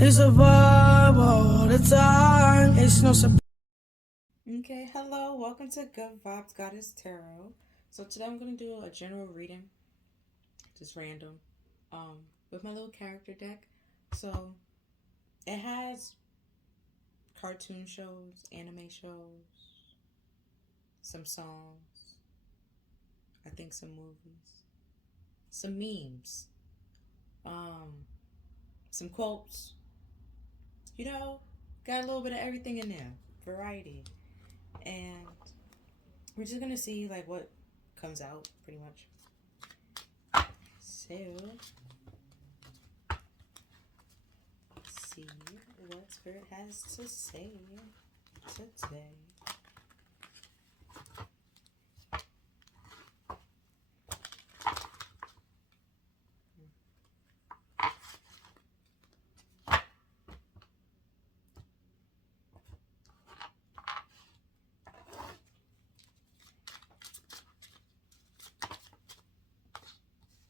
It's a vibe all the time. It's no surprise. Okay, hello, welcome to Good Vibes Goddess Tarot. So today I'm gonna do a general reading, just random, um, with my little character deck. So it has cartoon shows, anime shows, some songs, I think some movies, some memes, um, some quotes. You know, got a little bit of everything in there, variety, and we're just gonna see like what comes out, pretty much. So see what Spirit has to say today.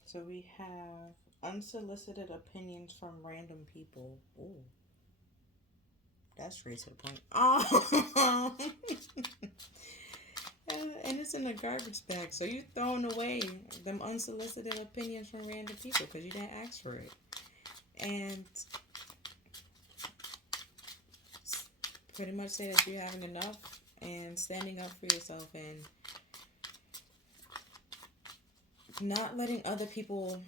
So we have unsolicited opinions from random people. Ooh, that's straight to the point. Oh, and it's in a garbage bag. So you throwing away them unsolicited opinions from random people because you didn't ask for it. And pretty much say that you're having enough and standing up for yourself and not letting other people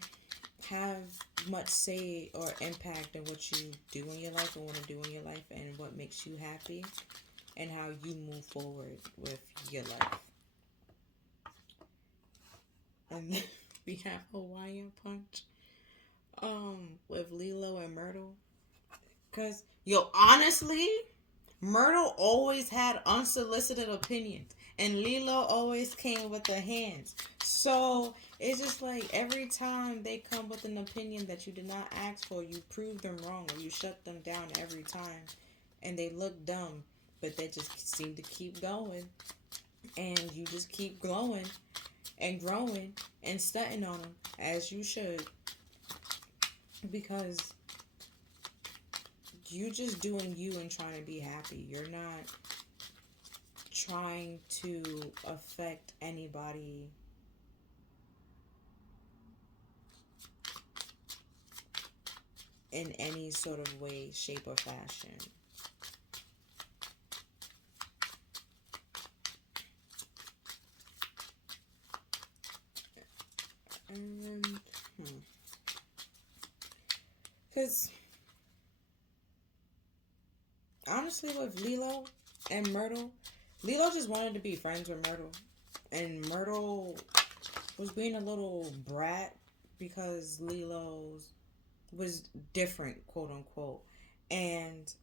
have much say or impact in what you do in your life and want to do in your life and what makes you happy and how you move forward with your life. And then we have Hawaiian Punch with Lilo and Myrtle. Because, honestly, Myrtle always had unsolicited opinions, and Lilo always came with the hands. So it's just like every time they come with an opinion that you did not ask for, you prove them wrong or you shut them down every time, and they look dumb, but they just seem to keep going, and you just keep glowing and growing and stunting on them as you should, because you just doing you and trying to be happy. You're not trying to affect anybody in any sort of way, shape, or fashion. And, because honestly, with Lilo and Myrtle, Lilo just wanted to be friends with Myrtle, and Myrtle was being a little brat because Lilo's was different, quote unquote. And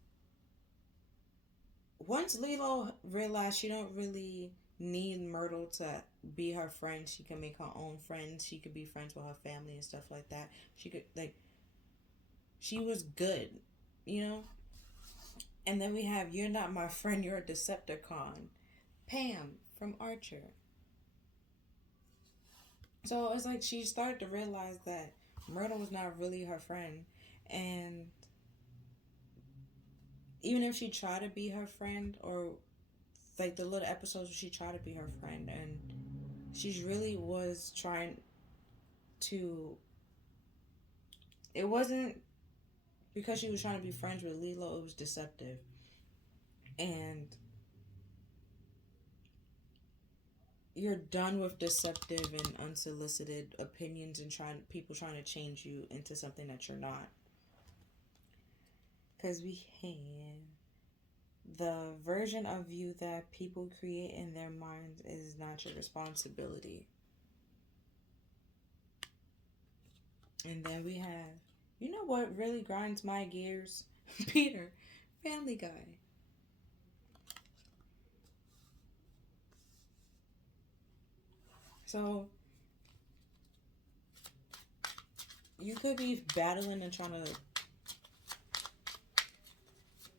once Lilo realized she don't really need Myrtle to be her friend, she can make her own friends. She could be friends with her family and stuff like that. She could she was good, you know. And then we have You're Not My Friend, You're a Decepticon, Pam from Archer. So it's like she started to realize that Myrtle was not really her friend, and even if she tried to be her friend, or like the little episodes where she tried to be her friend, and she really was trying to. It wasn't because she was trying to be friends with Lilo. It was deceptive, and you're done with deceptive and unsolicited opinions and trying to change you into something that you're not. Because we have the version of you that people create in their minds is not your responsibility. And then we have, you know what really grinds my gears? Peter, Family Guy. So you could be battling and trying to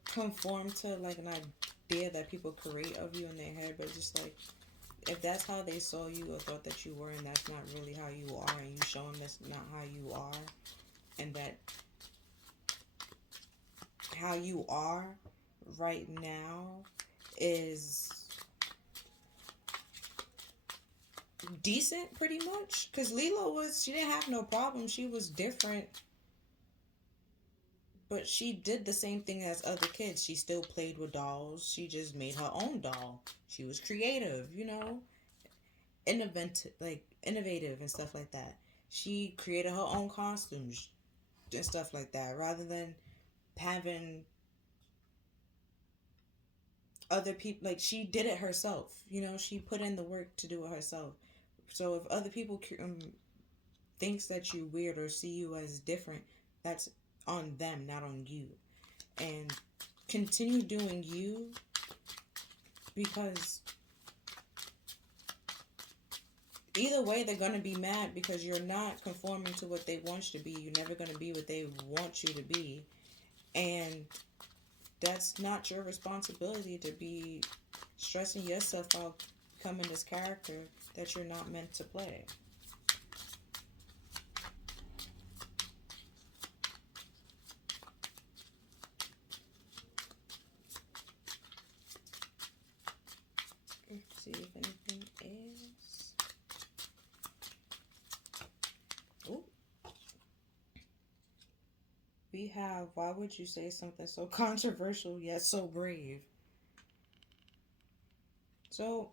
conform to like an idea that people create of you in their head, but just like if that's how they saw you or thought that you were, and that's not really how you are, and you show them that's not how you are, and that how you are right now is decent, pretty much. Because she didn't have no problem. She was different. But she did the same thing as other kids. She still played with dolls. She just made her own doll. She was creative, innovative and stuff like that. She created her own costumes and stuff like that, rather than having other people. Like, she did it herself. She put in the work to do it herself. So if other people thinks that you're weird or see you as different, that's on them, not on you. And continue doing you, because either way they're going to be mad, because you're not conforming to what they want you to be. You're never going to be what they want you to be. And that's not your responsibility to be stressing yourself out becoming this character that you're not meant to play. Let's see if anything is. Oh. We have, why would you say something so controversial yet so brave? So,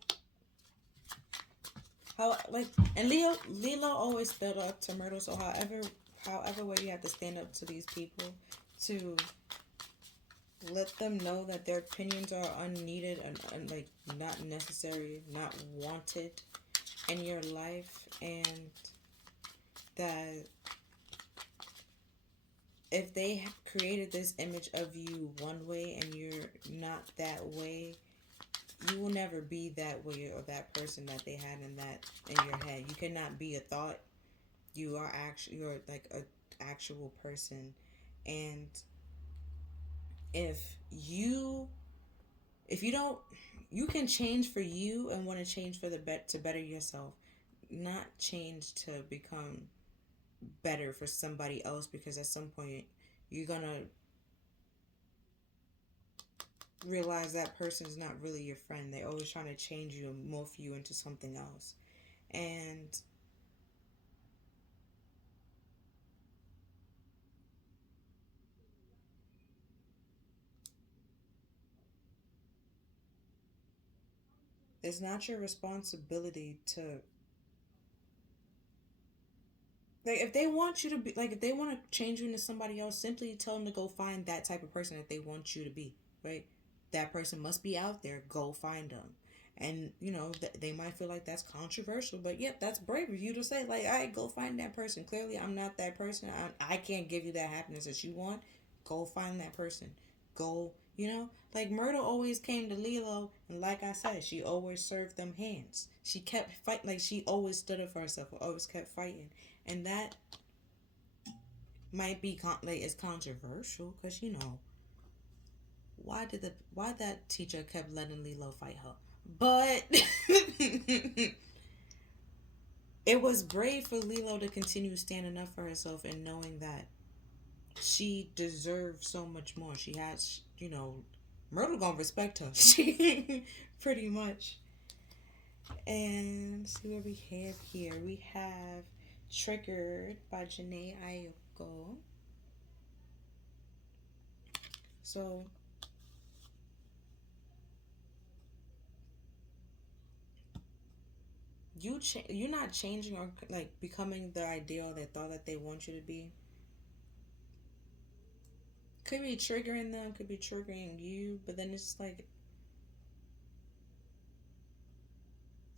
and Lilo always stood up to Myrtle. So however way you have to stand up to these people to let them know that their opinions are unneeded and like not necessary, not wanted in your life, and that if they created this image of you one way and you're not that way, you will never be that way or that person that they had in your head. You cannot be a thought. You're like a actual person. And if you don't, you can change for you and want to change for to better yourself, not change to become better for somebody else, because at some point you're gonna realize that person's not really your friend. They're always trying to change you and morph you into something else. And it's not your responsibility to, like, if they want you to be, like, if they want to change you into somebody else, simply tell them to go find that type of person that they want you to be, right? That person must be out there. Go find them. And, they might feel like that's controversial, but yep, that's brave of you to say, like, all right, go find that person. Clearly, I'm not that person. I can't give you that happiness that you want. Go find that person. Go, like Myrtle always came to Lilo, and like I said, she always served them hands. She kept fighting, like she always stood up for herself, always kept fighting. And that might be like it's controversial, because why that teacher kept letting Lilo fight her, but it was brave for Lilo to continue standing up for herself and knowing that she deserved so much more. She has, Myrtle gonna respect her. She pretty much. And let's see what we have here. We have Triggered by Janae Ayoko. So you're not changing or like becoming the ideal they thought that they want you to be. Could be triggering them, could be triggering you, but then it's like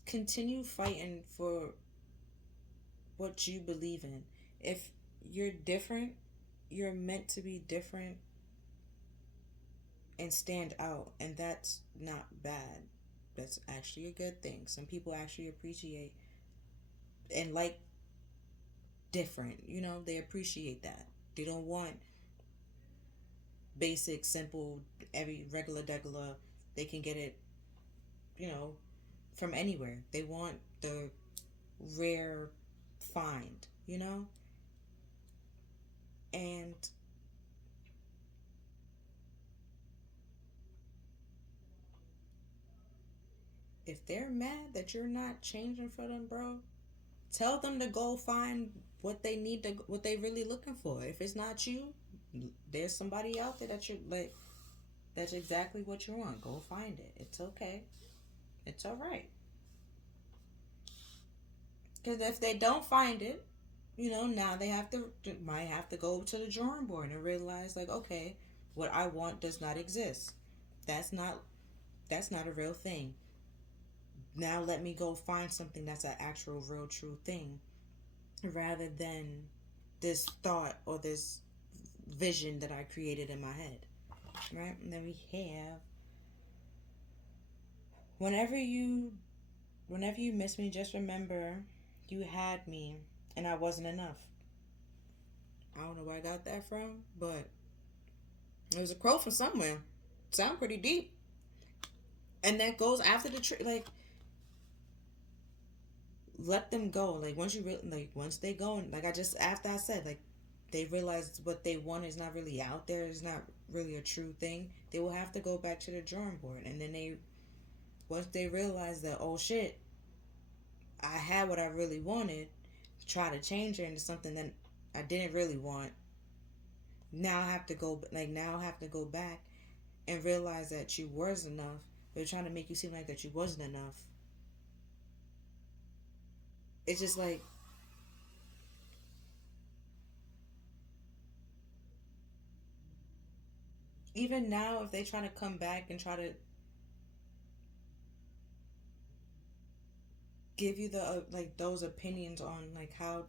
continue fighting for what you believe in. If you're different, you're meant to be different and stand out, and that's not bad. That's actually a good thing. Some people actually appreciate and like different, they appreciate that. They don't want basic, simple, every regular degular. They can get it, from anywhere. They want the rare find, and if they're mad that you're not changing for them, bro, tell them to go find what they need to, what they really looking for. If it's not you, there's somebody out there that you like. That's exactly what you want. Go find it. It's okay. It's all right. Because if they don't find it, now they might have to go to the drawing board and realize, like, okay, what I want does not exist. That's not that's not a real thing. Now let me go find something that's an actual, real, true thing, rather than this thought or this vision that I created in my head. Right? And then we have, whenever you whenever you miss me, just remember you had me and I wasn't enough. I don't know where I got that from, but it was a quote from somewhere. Sound pretty deep. And that goes after the trick. Like, let them go. Like, once they go, and like, I just after I said, like, they realize what they want is not really out there. It's not really a true thing. They will have to go back to the drawing board, and then once they realize that, oh shit, I had what I really wanted, try to change it into something that I didn't really want. Now I have to go. Like, now I have to go back and realize that you was enough. They're trying to make you seem like that you wasn't enough. It's just like, even now, if they try to come back and try to give you the like those opinions on like how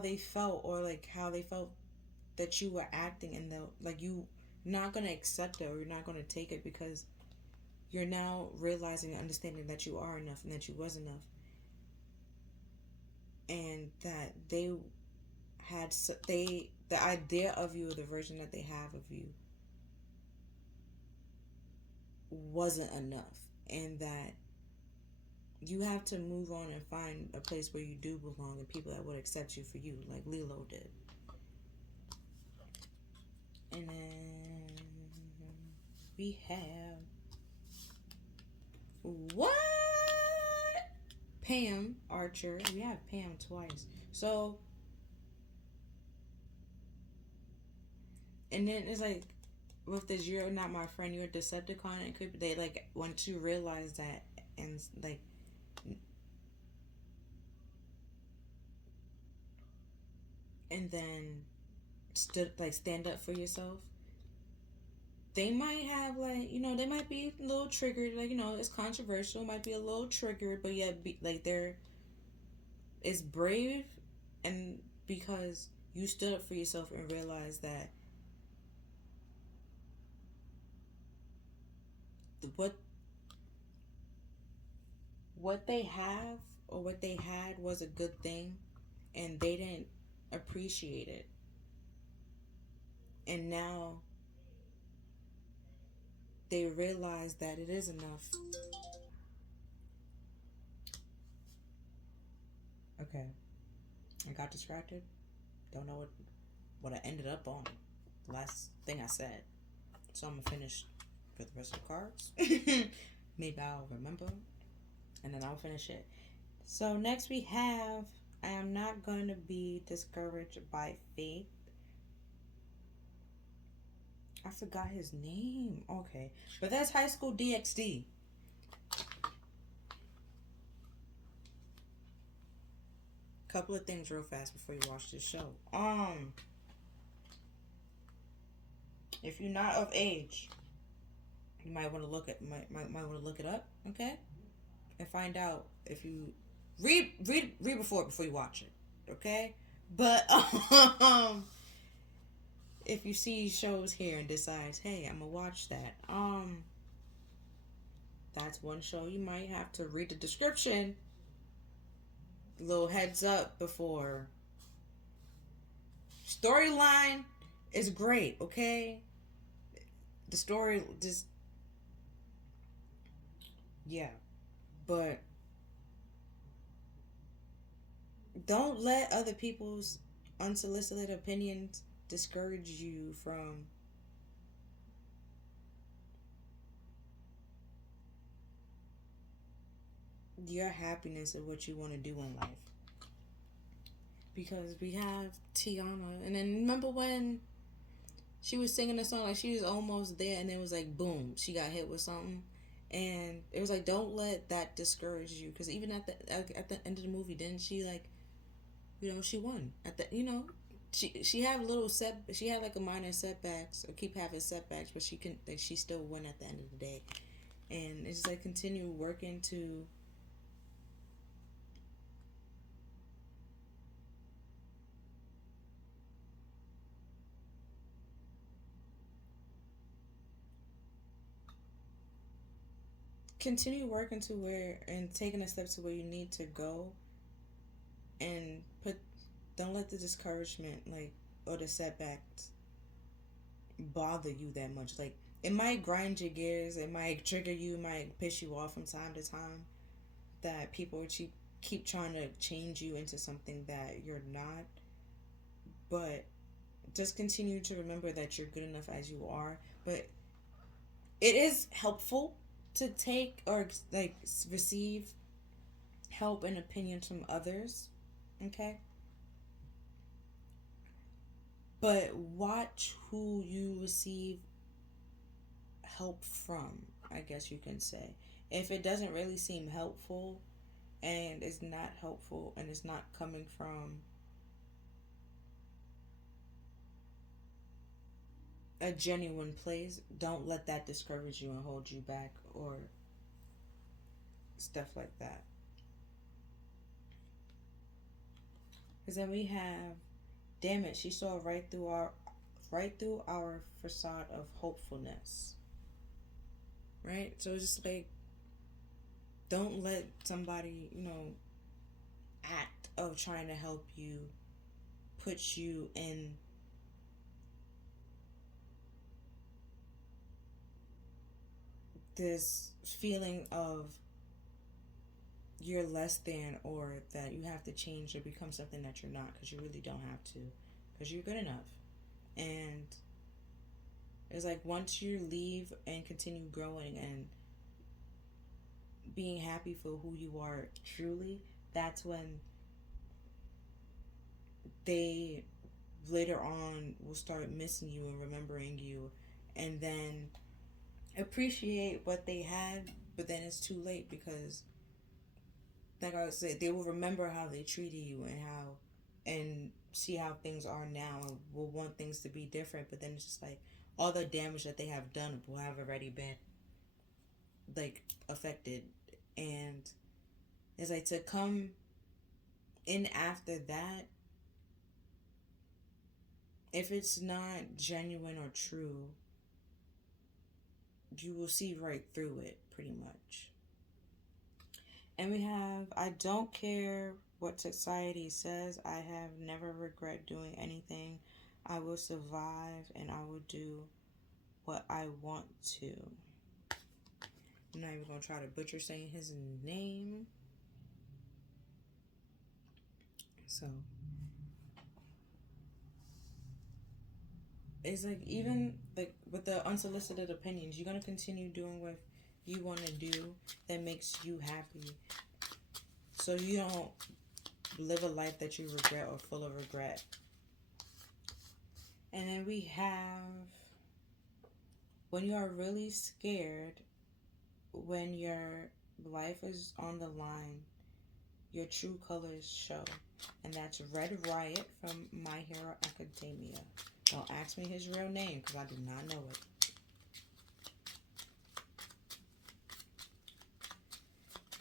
they felt, or like how they felt that you were acting, and the like, you not gonna accept it, or you're not gonna take it, because you're now realizing and understanding that you are enough and that you was enough, and that the idea of you, or the version that they have of you, wasn't enough, and that you have to move on and find a place where you do belong, and people that would accept you for you, like Lilo did. And then we have, what? Pam Archer. We have Pam twice. So, and then it's like, with this, you're not my friend, you're a Decepticon, and could they like, once you realize that, and like, and then stand up for yourself, they might have, like, they might be a little triggered, like, it's controversial, might be a little triggered, but yet like, it's brave, and because you stood up for yourself and realized that what they have, or what they had, was a good thing, and they didn't appreciate it, and now they realize that it is enough. Okay, I got distracted. Don't know what I ended up on. The last thing I said. So I'm gonna finish with the rest of the cards. Maybe I'll remember, and then I'll finish it. So next we have, I am not going to be discouraged by faith. I forgot his name. Okay, but that's High School DxD. Couple of things real fast before you watch this show. If you're not of age, you might want to might want to look it up, okay, and find out. If you read before you watch it, okay. But if you see shows here and decides, hey, I'm gonna watch that, that's one show you might have to read the description. Little heads up before. Storyline is great, okay? The story just, yeah, but don't let other people's unsolicited opinions discourage you from your happiness and what you want to do in life. Because we have Tiana, and then remember when she was singing a song, like she was almost there, and then it was like boom, she got hit with something, and it was like, don't let that discourage you, because even at the end of the movie, didn't she, like, she won at the, she had she had like a minor setbacks, or keep having setbacks, but she still won at the end of the day. And it's just like continue working to where, and taking a step to where you need to go, and don't let the discouragement, like, or the setbacks bother you that much. Like, it might grind your gears, it might trigger you, it might piss you off from time to time, that people keep trying to change you into something that you're not. But just continue to remember that you're good enough as you are. But it is helpful to take, or like receive help and opinions from others, okay? But watch who you receive help from, I guess you can say. If it doesn't really seem helpful, and it's not helpful, and it's not coming from a genuine place, don't let that discourage you and hold you back, or stuff like that. Because then we have, damn it, she saw right through our facade of hopefulness. Right? So it's just like, don't let somebody, act of trying to help you put you in this feeling of you're less than, or that you have to change or become something that you're not, because you really don't have to, because you're good enough. And it's like, once you leave and continue growing and being happy for who you are truly, that's when they later on will start missing you and remembering you, and then appreciate what they had. But then it's too late, because like I said, they will remember how they treated you, and see how things are now, and will want things to be different. But then it's just like, all the damage that they have done will have already been, like, affected. And it's like, to come in after that, if it's not genuine or true, you will see right through it, pretty much. And we have, I don't care what society says, I have never regret doing anything. I will survive, and I will do what I want to. I'm not even going to try to butcher saying his name. So, it's like, even like with the unsolicited opinions, you're going to continue doing what you want to do that makes you happy, so you don't live a life that you regret or full of regret. And then we have, when you are really scared, when your life is on the line, your true colors show. And that's Red Riot from My Hero Academia. Don't ask me his real name, because I do not know it.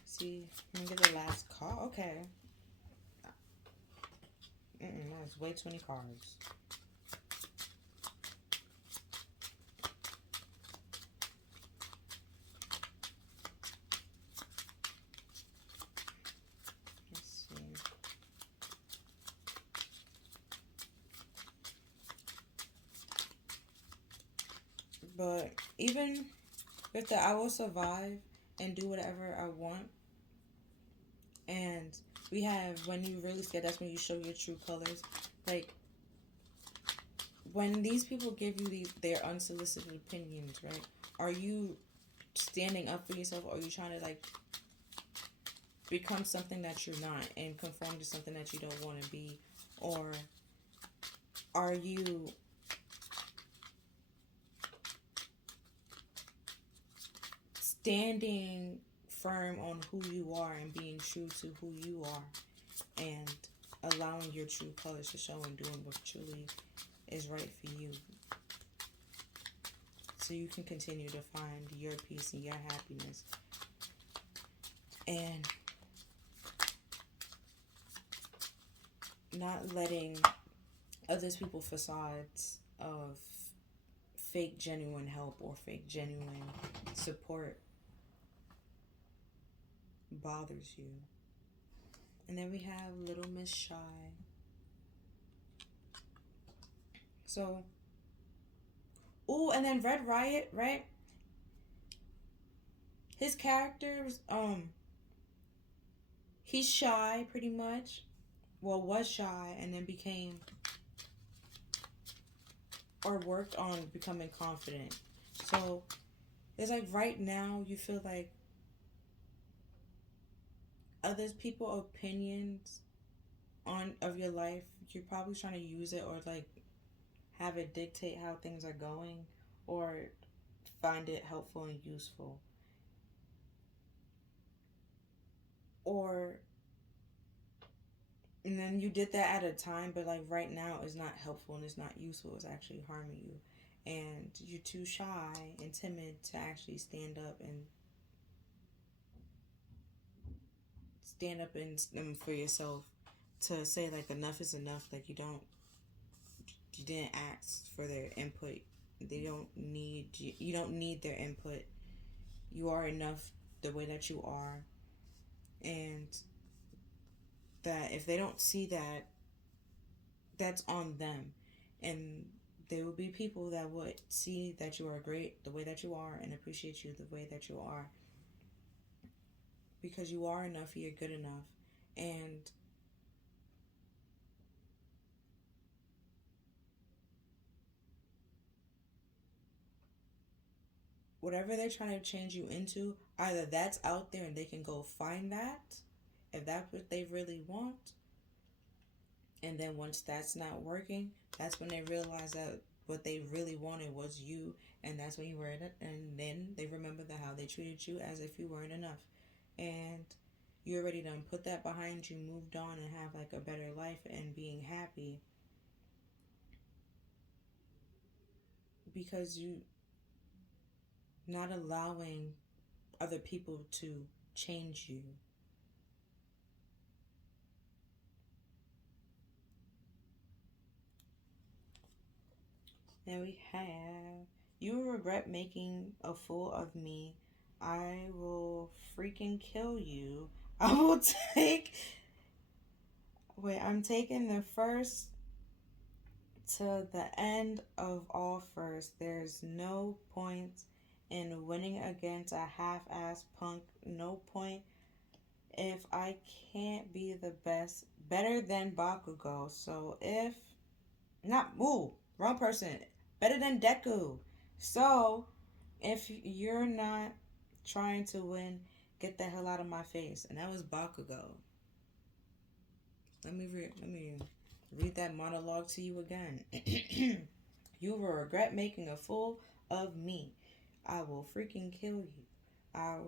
See, let me get the last card. Okay. That's way too many cards. Let's see. But even with the I will survive and do whatever I want, and we have, when you really scared, that's when you show your true colors. Like, when these people give you their unsolicited opinions, right? Are you standing up for yourself, or are you trying to like become something that you're not and conform to something that you don't want to be? Or are you standing firm on who you are and being true to who you are and allowing your true colors to show and doing what truly is right for you, so you can continue to find your peace and your happiness, and not letting others people's facades of fake genuine help or fake genuine support bothers you. And then we have Little Miss Shy. So, ooh, and then Red Riot, right? His characters, he's shy pretty much. Well, was shy and then became or worked on becoming confident. So, it's like right now you feel like others people's opinions of your life, you're probably trying to use it or like have it dictate how things are going, or find it helpful and useful, or and then you did that at a time, but like right now is not helpful and it's not useful, it's actually harming you, and you're too shy and timid to actually stand up and for yourself, to say like enough is enough, like you didn't ask for their input. They don't need you. You don't need their input. You are enough the way that you are, and that if they don't see that, that's on them. And there will be people that would see that you are great the way that you are and appreciate you the way that you are, because you are enough. You're good enough, and whatever they're trying to change you into, either that's out there and they can go find that, if that's what they really want. And then once that's not working, that's when they realize that what they really wanted was you, and that's when you were in it. And then they remember that how they treated you as if you weren't enough, and you already done put that behind you, moved on, and have like a better life and being happy, because you not allowing other people to change you. Then we have, you will regret making a fool of me. I will freaking kill you. I will take. Wait, I'm taking the first to the end of all first. There's no point in winning against a half-ass punk. No point if I can't be the best. Better than Bakugo. So if. Not. Ooh, wrong person. Better than Deku. So if you're not trying to win, get the hell out of my face. And that was Bakugo. Let me read that monologue to you again. You will regret making a fool of me. I will freaking kill you. I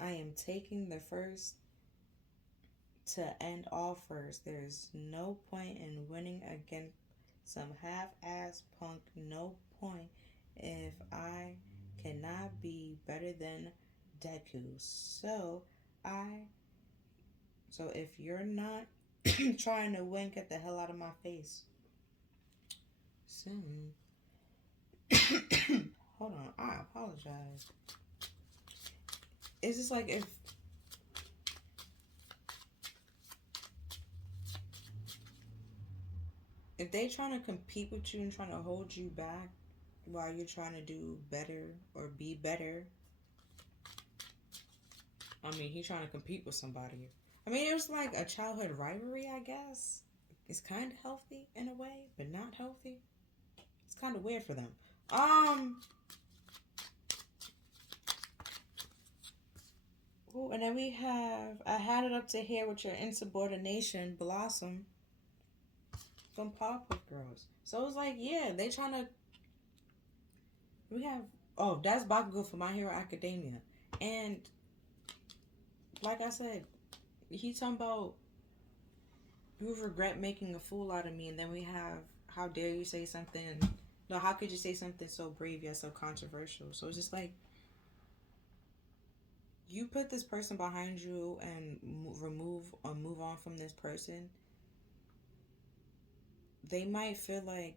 am taking the first to end all first. There's no point in winning against some half-ass punk. No point if I cannot be better than Deku. So if you're not trying to win, get the hell out of my face. So hold on, I apologize. It's just like if they trying to compete with you and trying to hold you back while you're trying to do better or be better. I mean, he's trying to compete with somebody. I mean, it was like a childhood rivalry, I guess. It's kind of healthy in a way, but not healthy. kind of weird for them. Ooh, and then we have, I had it up to here with your insubordination, Blossom, from Powerpuff Girls. So it was like, yeah, they trying to, we have, oh, that's Bakugo for My Hero Academia. And, like I said, he talking about, you regret making a fool out of me. And then we have, how dare you say something, no, how could you say something so brave yet so controversial? So it's just like, you put this person behind you and remove or move on from this person, they might feel like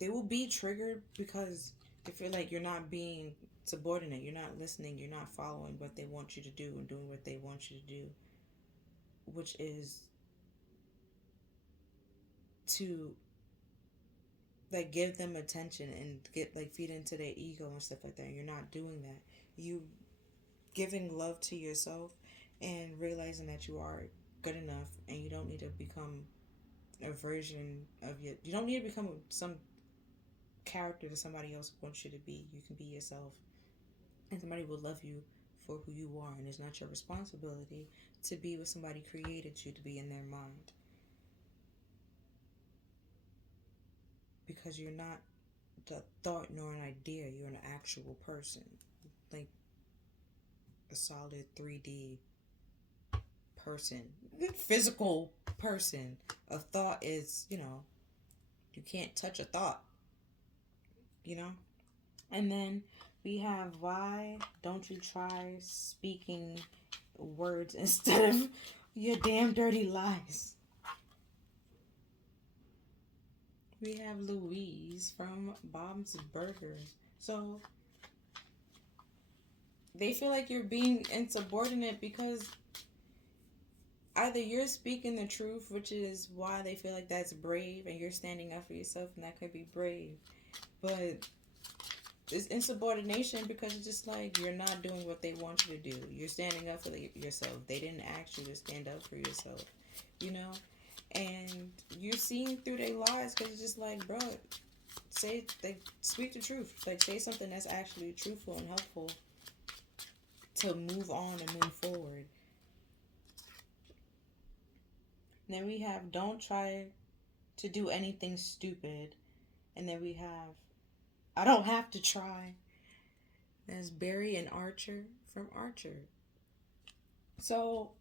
they will be triggered because they feel like you're not being subordinate, you're not listening, you're not following what they want you to do and doing what they want you to do, which is to like give them attention and get like feed into their ego and stuff like that. And you're not doing that. You giving love to yourself and realizing that you are good enough and you don't need to become a version of you don't need to become some character that somebody else wants you to be. You can be yourself and somebody will love you for who you are, and it's not your responsibility to be what somebody created you to be in their mind, because you're not the thought nor an idea, you're an actual person, like a solid 3D person, physical person. A thought is, you can't touch a thought, And then we have, why don't you try speaking words instead of your damn dirty lies? We have Louise from Bob's Burgers. So they feel like you're being insubordinate because either you're speaking the truth, which is why they feel like that's brave, and you're standing up for yourself, and that could be brave. But it's insubordination because it's just like you're not doing what they want you to do. You're standing up for yourself. They didn't ask you to stand up for yourself, And you're seeing through their lies because it's just like, bro, speak the truth. Like, say something that's actually truthful and helpful to move on and move forward. Then we have, don't try to do anything stupid. And then we have, I don't have to try. That's Barry and Archer from Archer. So,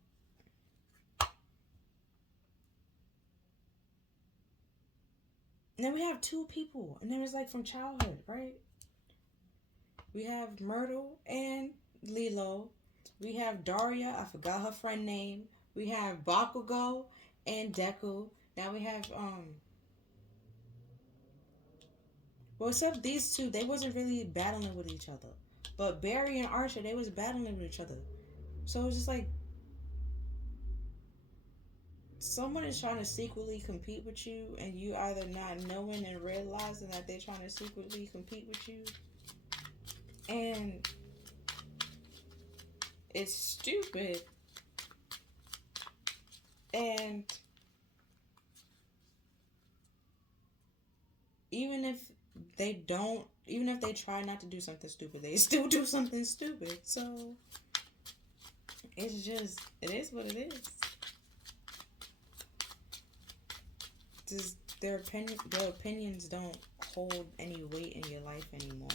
then we have two people. And then it's like from childhood, right? We have Myrtle and Lilo. We have Daria, I forgot her friend name. We have Bakugo and Deku. Now we have, well, except these two, they wasn't really battling with each other. But Barry and Archer, they was battling with each other. So it was just like, someone is trying to secretly compete with you, and you either not knowing and realizing that they're trying to secretly compete with you. And it's stupid. And even if they try not to do something stupid, they still do something stupid. So it's just, it is what it is. Just their opinions don't hold any weight in your life anymore.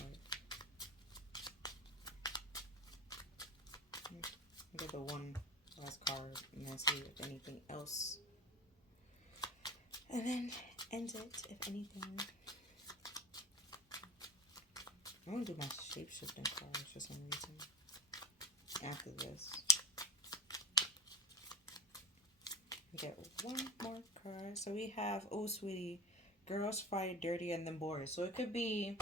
Get the one last card and then see if anything else. And then end it if anything. I'm gonna do my shape-shifting cards for some reason after this. Get one more card. So we have, oh sweetie, girls fight dirtier than boys. So it could be,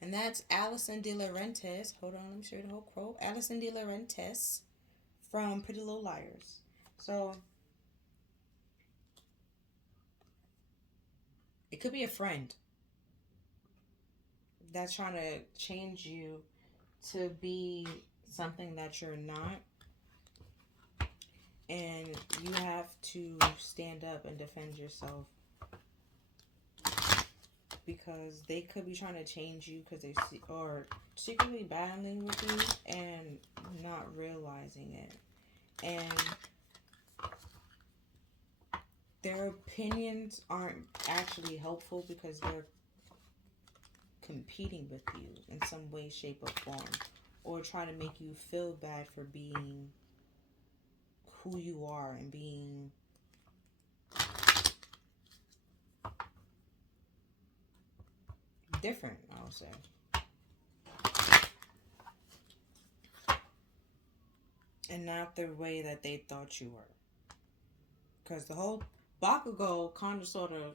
and that's Alison De Laurentiis. Hold on, let me show you the whole quote. Alison De Laurentiis from Pretty Little Liars. So it could be a friend that's trying to change you to be something that you're not. And you have to stand up and defend yourself. because they could be trying to change you because they see, or secretly battling with you and not realizing it. And their opinions aren't actually helpful because they're competing with you in some way, shape, or form, or trying to make you feel bad for being who you are and being different, I would say. And not the way that they thought you were. Because the whole Bakugo kind of sort of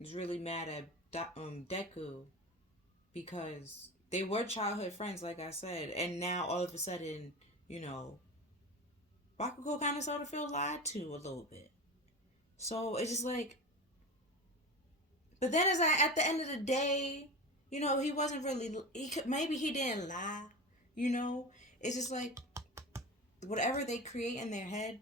is really mad at Deku because they were childhood friends, like I said, and now all of a sudden, you know, Bakugo kind of sort of feel lied to a little bit. So it's just like, but then it's like at the end of the day, you know, he wasn't really. Maybe he didn't lie. You know, it's just like whatever they create in their head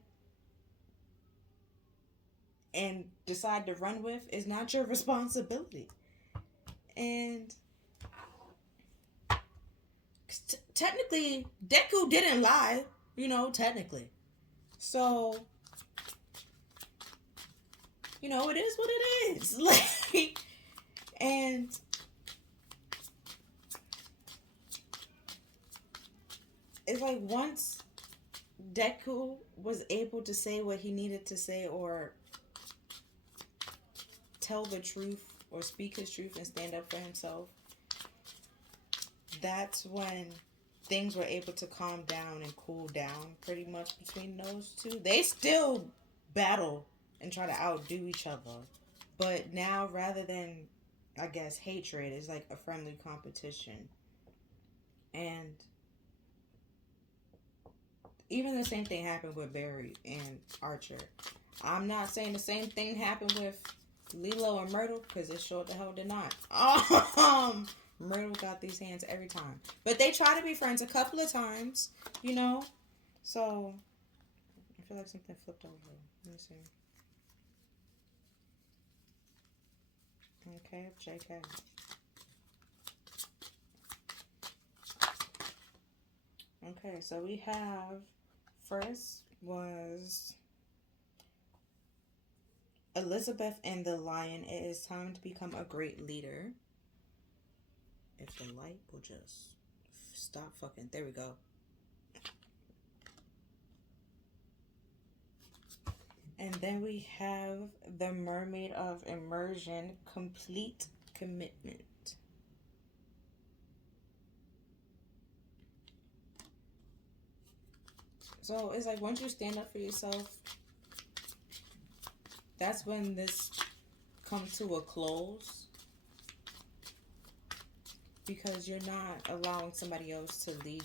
and decide to run with is not your responsibility. And technically, Deku didn't lie. You know, technically. So, you know, it is what it is. Like, and it's like once Deku was able to say what he needed to say or tell the truth or speak his truth and stand up for himself, that's when things were able to calm down and cool down pretty much between those two. They still battle and try to outdo each other. But now, rather than, I guess, hatred, it's like a friendly competition. And even the same thing happened with Barry and Archer. I'm not saying the same thing happened with Lilo and Myrtle because it sure the hell did not. Myrtle got these hands every time. But they try to be friends a couple of times, you know? So, I feel like something flipped over. Let me see. Okay, JK. Okay, so we have, first was Elizabeth and the Lion. It is time to become a great leader. If the light will just stop fucking. There we go. And then we have the Mermaid of Immersion, Complete Commitment. So it's like once you stand up for yourself, that's when this comes to a close. Because you're not allowing somebody else to lead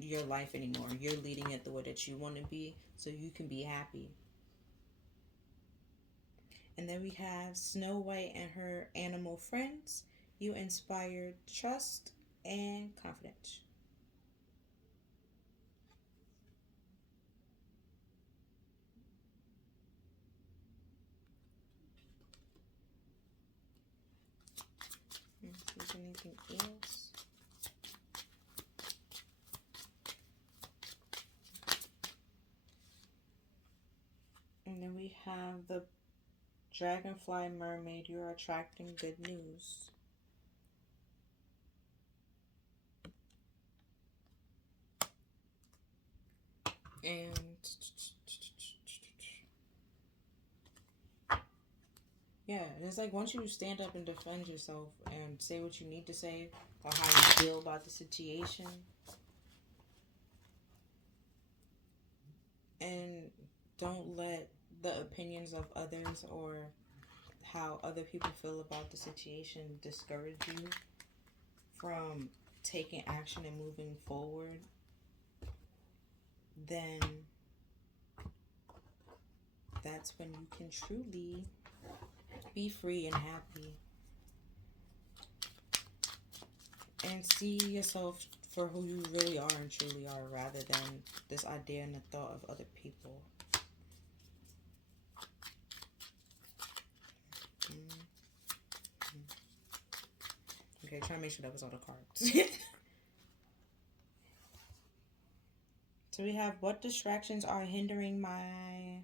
your life anymore. You're leading it the way that you want to be so you can be happy. And then we have Snow White and her animal friends. You inspired trust and confidence. Let's see if anything else. And then we have the Dragonfly Mermaid. You are attracting good news. And yeah, it's like once you stand up and defend yourself and say what you need to say or how you feel about the situation, and don't let the opinions of others or how other people feel about the situation discourage you from taking action and moving forward, then that's when you can truly be free and happy and see yourself for who you really are and truly are, rather than this idea and the thought of other people. trying to make sure that was all the cards. So we have, what distractions are hindering my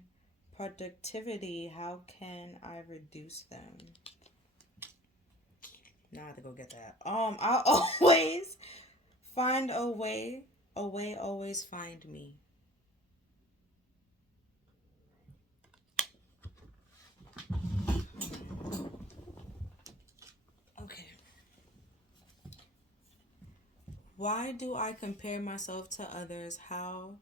productivity? How can I reduce them? Now I have to go get that. I always find a way. A way always find me. Okay. Why do I compare myself to others? How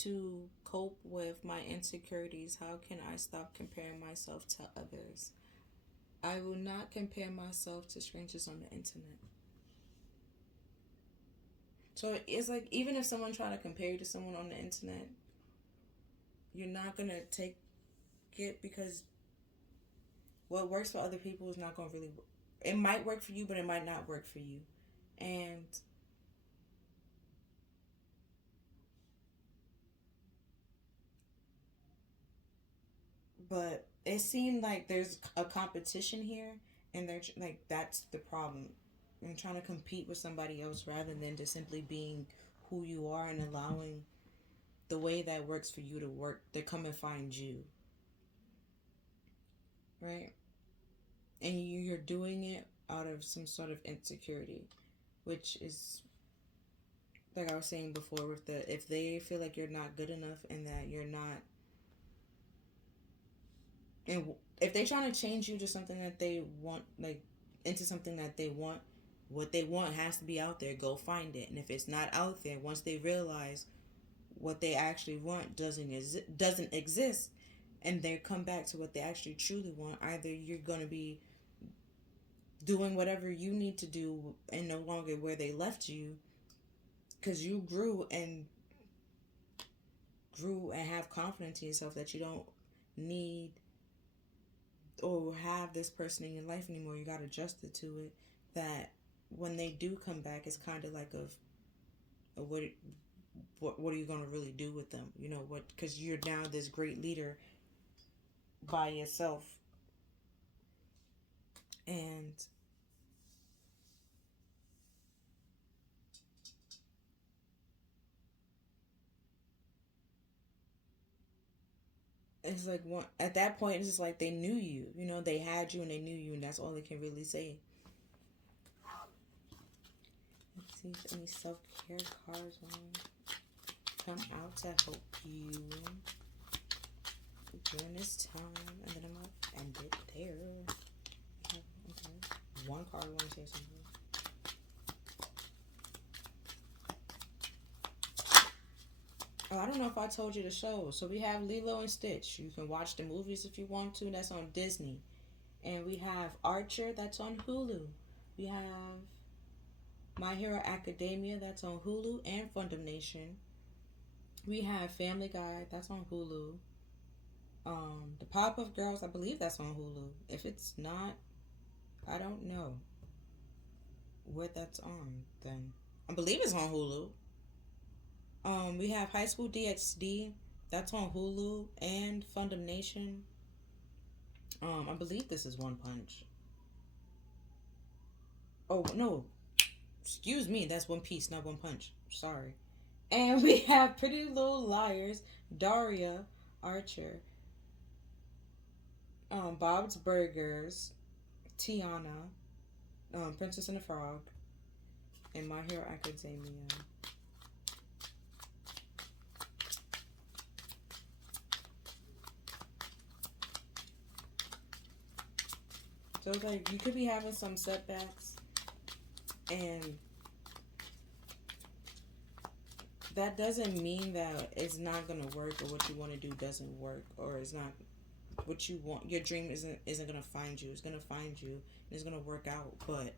to cope with my insecurities? How can I stop comparing myself to others? I will not compare myself to strangers on the internet. So it's like, even if someone try to compare you to someone on the internet, you're not going to take it, because what works for other people is not going to really work. It might work for you, but it might not work for you. And but it seemed like there's a competition here, and they're like, that's the problem. I'm trying to compete with somebody else rather than just simply being who you are and allowing the way that works for you to work, to come and find you. Right? And you're doing it out of some sort of insecurity, which is, like I was saying before, with the, if they feel like you're not good enough and that you're not, and if they're trying to change you to something that they want, like into something that they want, what they want has to be out there. Go find it. And if it's not out there, once they realize what they actually want doesn't exist, and they come back to what they actually truly want, either you're going to be doing whatever you need to do and no longer where they left you, because you grew and have confidence in yourself that you don't need or have this person in your life anymore. You got adjusted to it, that when they do come back, it's kind of like what are you going to really do with them? You know what? Because you're now this great leader by yourself. And it's like, one, at that point, it's just like they knew you. You know, they had you and they knew you, and that's all they can really say. Let's see if any self-care cards come out to help you during this time, and then I'm gonna end it there. Okay. One card, I want to say something. Oh, I don't know if I told you the show. So we have Lilo and Stitch. You can watch the movies if you want to. That's on Disney. And we have Archer. That's on Hulu. We have My Hero Academia. That's on Hulu and Funimation. We have Family Guy. That's on Hulu. The Pop-Up Girls. I believe that's on Hulu. If it's not, I don't know what that's on then. I believe it's on Hulu. We have High School DxD. That's on Hulu and Funimation. I believe this is One Punch. Oh no, excuse me. That's One Piece, not One Punch. Sorry. And we have Pretty Little Liars, Daria, Archer, Bob's Burgers, Tiana, Princess and the Frog, and My Hero Academia. So it's like, you could be having some setbacks, and that doesn't mean that it's not gonna work, or what you want to do doesn't work, or it's not what you want. Your dream isn't gonna find you. It's gonna find you, and it's gonna work out. But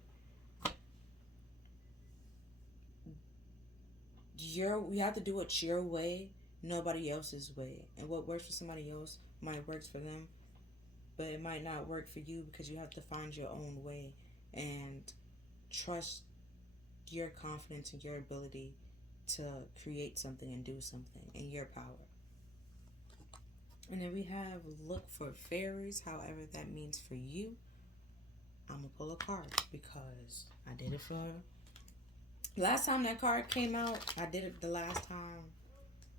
you have to do it your way, nobody else's way. And what works for somebody else might work for them, but it might not work for you, because you have to find your own way and trust your confidence and your ability to create something and do something in your power. And then we have look for fairies, however that means for you. I'm gonna pull a card because I did it for last time that card came out. I did it the last time.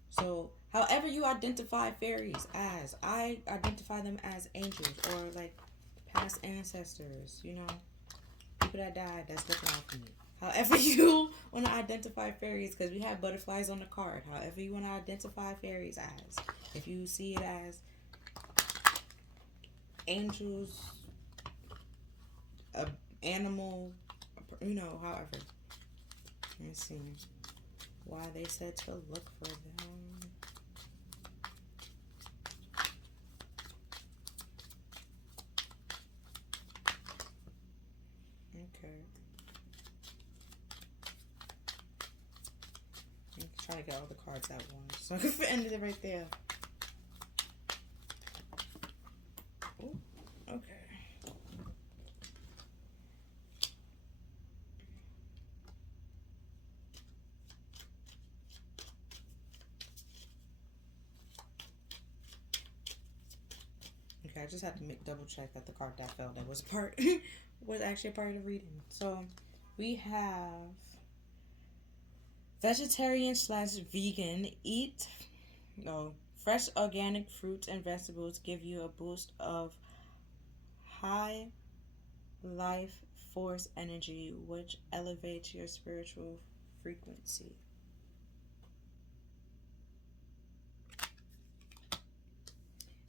So, however you identify fairies as, I identify them as angels or like past ancestors, you know, people that died that's looking out for me. However you want to identify fairies, because we have butterflies on the card. However you want to identify fairies as, if you see it as angels, a animal, you know, however. Let me see why they said to look for them. Okay. I'm trying to get all the cards at once, so I can end it right there. Ooh, okay. Okay, I just had to double check that the card that fell that was part was actually a part of the reading. So we have vegetarian slash vegan. Eat fresh organic fruits and vegetables give you a boost of high life force energy, which elevates your spiritual frequency.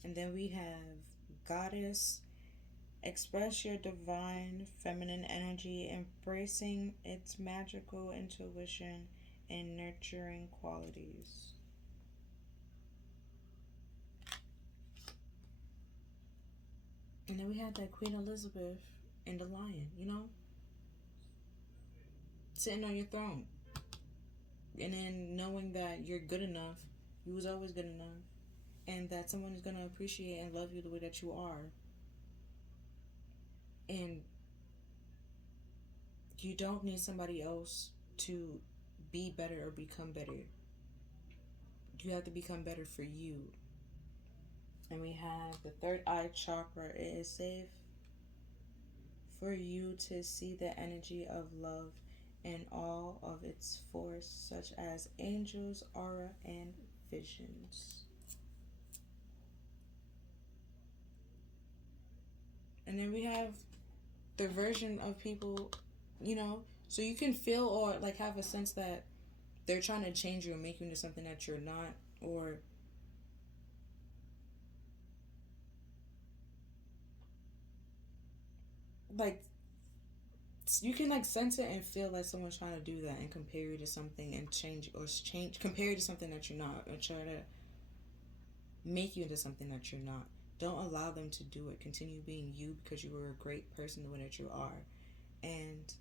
And then we have goddess. Express your divine feminine energy, embracing its magical intuition and nurturing qualities. And then we had that Queen Elizabeth and the lion, you know, sitting on your throne. And then knowing that you're good enough, you was always good enough, and that someone is going to appreciate and love you the way that you are. And you don't need somebody else to be better or become better. You have to become better for you. And we have the third eye chakra. It is safe for you to see the energy of love in all of its force, such as angels, aura, and visions. And then we have the version of people, you know, so you can feel or like have a sense that they're trying to change you or make you into something that you're not, or like you can like sense it and feel like someone's trying to do that and compare you to something and change compare you to something that you're not, or try to make you into something that you're not. Don't allow them to do it. Continue being you, because you are a great person the way that you are, and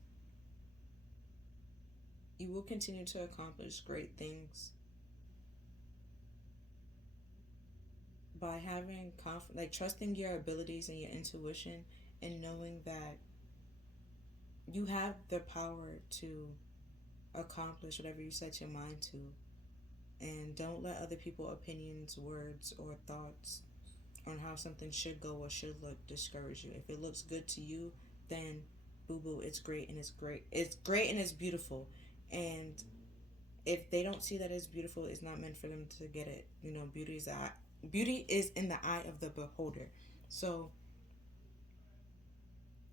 you will continue to accomplish great things by having like trusting your abilities and your intuition, and knowing that you have the power to accomplish whatever you set your mind to. And don't let other people's opinions, words, or thoughts on how something should go or should look discourage you. If it looks good to you, then boo boo, it's great and it's great. It's great and it's beautiful. And if they don't see that it's beautiful, it's not meant for them to get it. You know, beauty is in the eye of the beholder. So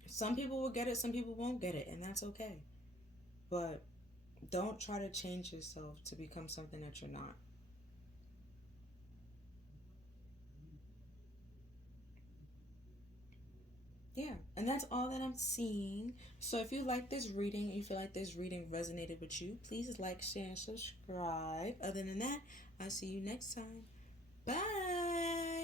some people will get it, some people won't get it, and that's okay. But don't try to change yourself to become something that you're not. Yeah, and that's all that I'm seeing. So if you like this reading, you feel like this reading resonated with you, please like, share, and subscribe. Other than that, I'll see you next time. Bye.